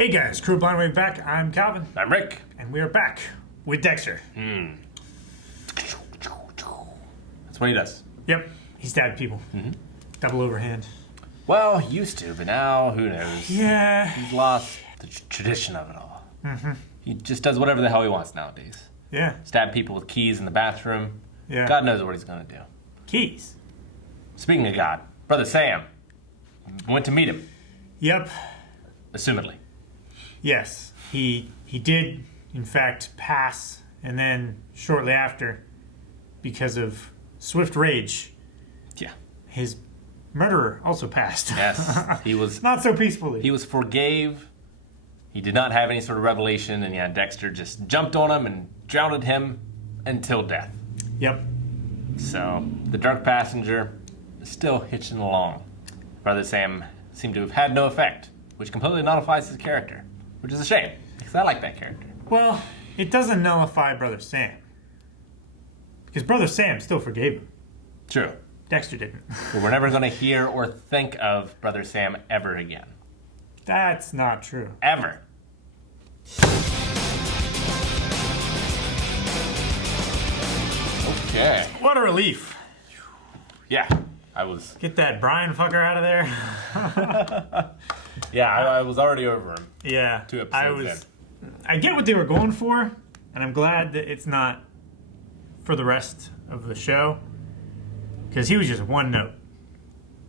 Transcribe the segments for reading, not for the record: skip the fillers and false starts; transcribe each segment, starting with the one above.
Hey guys, Crew Blind Wave back. I'm Calvin. I'm Rick. And we are back with Dexter. That's what he does. Yep, he stabbed people. Double overhand. Well, he used to, but now, who knows? Yeah. He's lost the tradition of it all. He just does whatever the hell he wants nowadays. Yeah. Stab people with keys in the bathroom. Yeah. God knows what he's going to do. Keys. Speaking of God, Brother Sam went to meet him, Yep. assumedly. Yes. He did, in fact, pass, and then shortly after, because of swift rage, Yeah. his murderer also passed. Yes. He was Not so peacefully. He was forgave. He did not have any sort of revelation, and yeah, Dexter just jumped on him and drowned him until death. Yep. So the drunk passenger is still hitching along. Brother Sam seemed to have had no effect, which completely nullifies his character, which is a shame, because I like that character. Well, it doesn't nullify Brother Sam. Because Brother Sam still forgave him. True. Dexter didn't. But we're never going to hear or think of Brother Sam ever again. That's not true. Ever. Okay. What a relief. Yeah, I was... Get that Brian fucker out of there. Yeah, I was already over him. Yeah. 2 episodes in. I get what they were going for, and I'm glad that it's not for the rest of the show. Because he was just one note.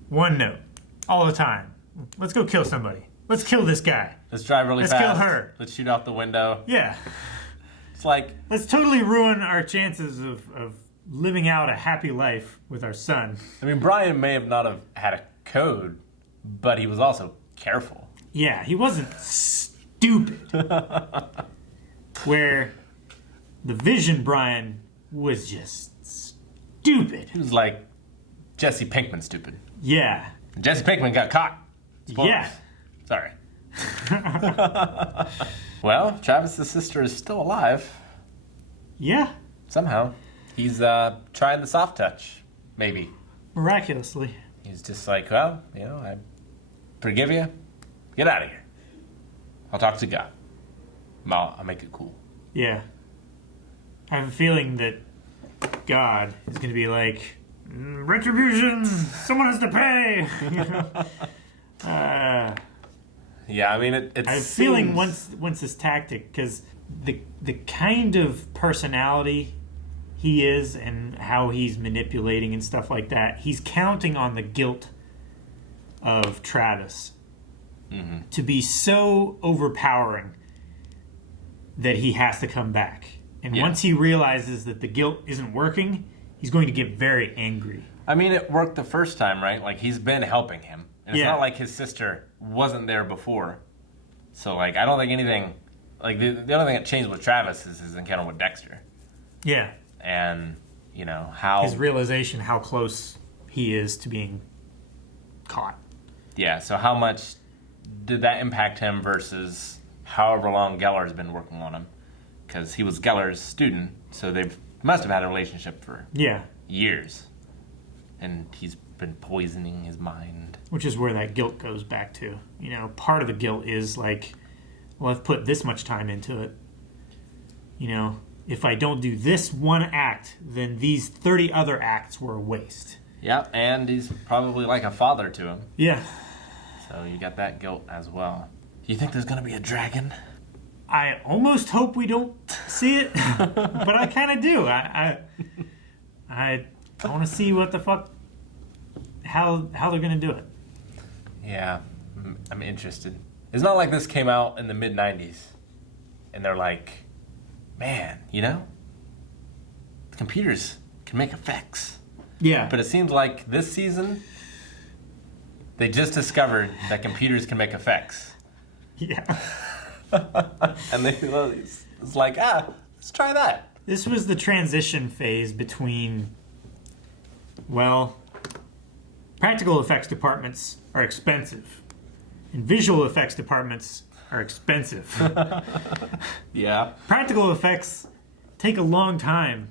One note. All the time. Let's go kill somebody. Let's kill this guy. Let's drive really Let's fast. kill her. Let's shoot out the window. Yeah. It's like... Let's totally ruin our chances of living out a happy life with our son. I mean, Brian may have not have had a code, but he was also careful. Yeah, he wasn't stupid. Where the Vision Brian was just stupid. He was like Jesse Pinkman stupid. Yeah. And Jesse Pinkman got caught. Spoilers. Yeah. Sorry. Well, Travis's sister is still alive. Yeah. Somehow. He's trying the soft touch, maybe. Miraculously. He's just like, well, you know, I forgive you. Get out of here. I'll talk to God. I'll make it cool. Yeah. I have a feeling that God is going to be like, retribution! Someone has to pay! Yeah, I mean, it I have a feeling once this tactic, because the kind of personality he is and how he's manipulating and stuff like that, he's counting on the guilt of Travis to be so overpowering that he has to come back. And once he realizes that the guilt isn't working, he's going to get very angry. I mean, it worked the first time, right? Like, he's been helping him. And it's not like his sister wasn't there before. So, like, I don't think anything... Like, the only thing that changed with Travis is his encounter with Dexter. Yeah. And, you know, how... His realization how close he is to being caught. Yeah, so how much did that impact him versus however long Geller's been working on him? Because he was Geller's student, so they must have had a relationship for years. And he's been poisoning his mind. Which is where that guilt goes back to. You know, part of the guilt is like, well, I've put this much time into it. You know, if I don't do this one act, then these 30 other acts were a waste. Yeah, and he's probably like a father to him. Yeah. So you got that guilt as well. Do you think there's going to be a dragon? I almost hope we don't see it, but I kind of do. I want to see what the fuck, how they're going to do it. Yeah, I'm interested. It's not like this came out in the mid-90s, and they're like, man, you know, computers can make effects. Yeah. But it seems like this season, they just discovered that computers can make effects. Yeah. And it's like, let's try that. This was the transition phase between, well, practical effects departments are expensive, and visual effects departments are expensive. Yeah. Practical effects take a long time.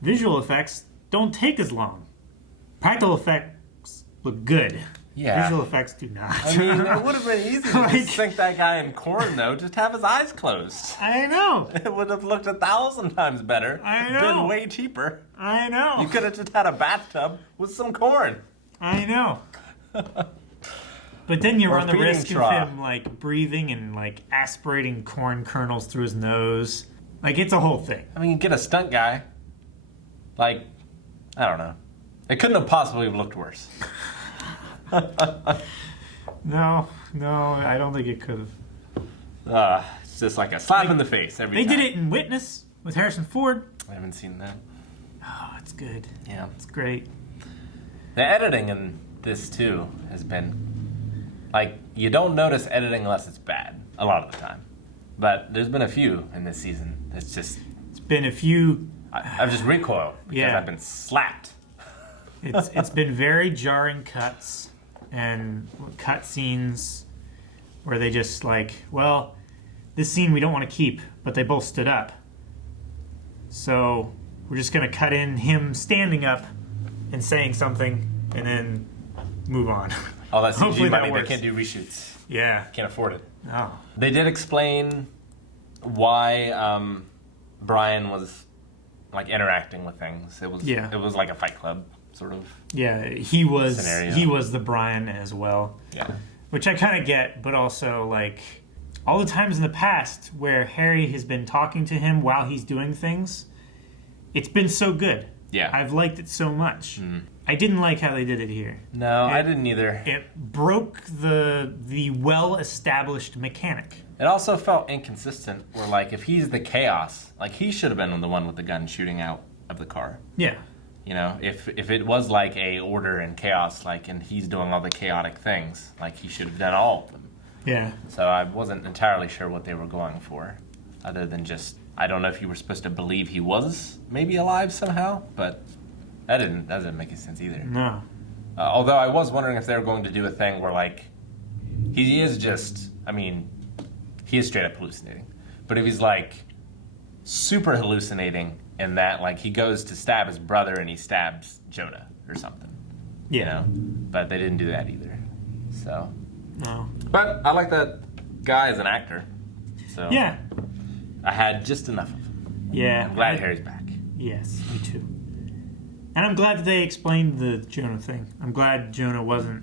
Visual effects don't take as long. Practical effects look good. Yeah. Visual effects do not. I mean, it would have been easy to Like- just sink that guy in corn, though. Just have his eyes closed. I know. It would have looked 1,000 times better. I know. Been way cheaper. I know. You could have just had a bathtub with some corn. I know. But then you Or run the feeding risk trough. of him like breathing and like aspirating corn kernels through his nose. Like it's a whole thing. I mean, you get a stunt guy. Like, I don't know. It couldn't have possibly looked worse. No, I don't think it could have. It's just like a slap in the face every They time. did it in Witness with Harrison Ford. I haven't seen that. Oh, it's good. Yeah. It's great. The editing in this, too, has been... Like, you don't notice editing unless it's bad, a lot of the time. But there's been a few in this season. It's just... It's been a few. I've just recoiled because Yeah. I've been slapped. It's been very jarring cuts and cut scenes where they just like, well, this scene we don't want to keep, but they both stood up. So we're just going to cut in him standing up and saying something and then move on. All that Hopefully CG that money, they works. can't do reshoots. Yeah. Can't afford it. Oh. They did explain why Brian was like interacting with things. It was like a Fight Club sort of. Yeah, he was Scenario. the Brian as well. Yeah. Which I kind of get, but also like all the times in the past where Harry has been talking to him while he's doing things, it's been so good. Yeah. I've liked it so much. I didn't like how they did it here. No, I didn't either. It broke the well-established mechanic. It also felt inconsistent. Where like if he's the chaos, like he should have been the one with the gun shooting out of the car. Yeah. You know, if it was like a order and chaos, like, and he's doing all the chaotic things, like he should have done all of them. Yeah. So I wasn't entirely sure what they were going for, other than just I don't know if you were supposed to believe he was maybe alive somehow, but that doesn't make any sense either. No. Although I was wondering if they were going to do a thing where like he is just, I mean, he is straight up hallucinating, but if he's like super hallucinating in that like he goes to stab his brother and he stabs Jonah or something. Yeah. You know? But they didn't do that either. So. No. But I like that guy as an actor. So Yeah. I had just enough of him. Yeah. I'm glad Harry's back. Yes, me too. And I'm glad that they explained the Jonah thing. I'm glad Jonah wasn't.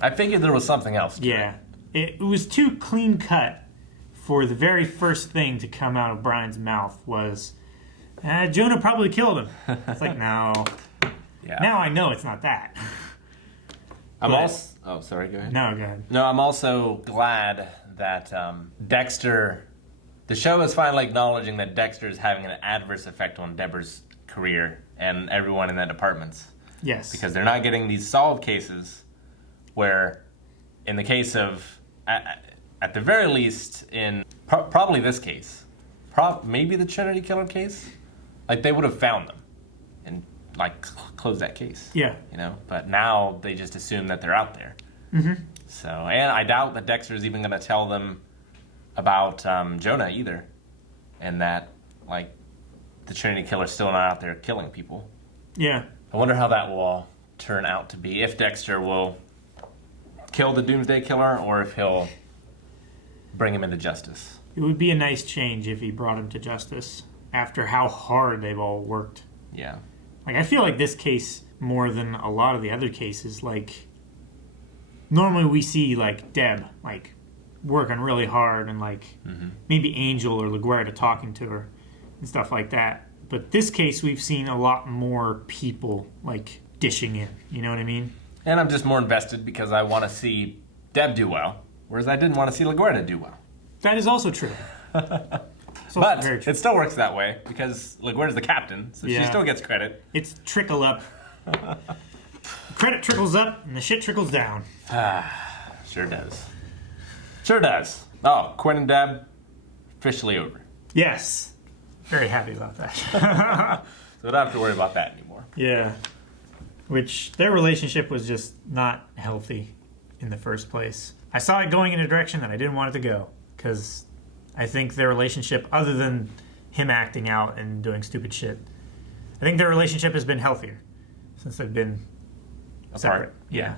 I figured there was something else. Yeah. It was too clean cut for the very first thing to come out of Brian's mouth was, Jonah probably killed him. It's like, no. Yeah. Now I know it's not that. I'm But- also. Oh, sorry. Go ahead. No, go ahead. No, I'm also glad that Dexter. The show is finally acknowledging that Dexter is having an adverse effect on Deborah's career and everyone in that department. Yes. Because they're not getting these solved cases where, in the case of, at the very least, in probably this case, maybe the Trinity Killer case, like they would have found them and like closed that case. Yeah. You know, but now they just assume that they're out there. Mm-hmm. So, and I doubt that Dexter's even going to tell them about Jonah either, and that like the Trinity Killer's still not out there killing people. Yeah. I wonder how that will all turn out to be. If Dexter will kill the Doomsday Killer, or if he'll bring him into justice. It would be a nice change if he brought him to justice after how hard they've all worked. Yeah. Like, I feel like this case, more than a lot of the other cases, like, normally we see, like, Deb, like, working really hard and, like, maybe Angel or LaGuardia talking to her and stuff like that. But this case, we've seen a lot more people, like, dishing in. You know what I mean? And I'm just more invested because I want to see Deb do well, whereas I didn't want to see LaGuardia do well. That is also true. It's also But very true. it still works that way because LaGuardia's the captain, so she Yeah. still gets credit. It's trickle up. Credit trickles up and the shit trickles down. Sure does. Sure does. Oh, Quinn and Deb, officially over. Yes. Very happy about that. So I don't have to worry about that anymore. Yeah. Which, their relationship was just not healthy in the first place. I saw it going in a direction that I didn't want it to go. Because I think their relationship, other than him acting out and doing stupid shit, I think their relationship has been healthier since they've been separate. Yeah.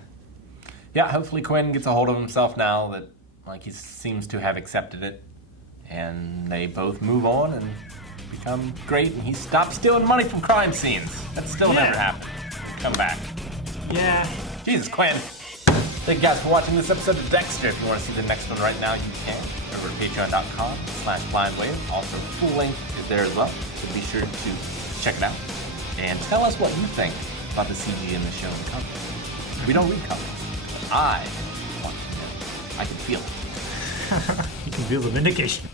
Yeah, hopefully Quinn gets a hold of himself now that he seems to have accepted it, and they both move on and become great, and he stops stealing money from crime scenes. That still never happened. Come back. Yeah. Jesus, Quinn. Thank you guys for watching this episode of Dexter. If you want to see the next one right now, you can. Over to patreon.com/blindwave. Also, full link is there as well, so be sure to check it out. And tell us what you think about the CG in the show in the comments. We don't read comments, but I want to know. I can feel it. You can feel the vindication.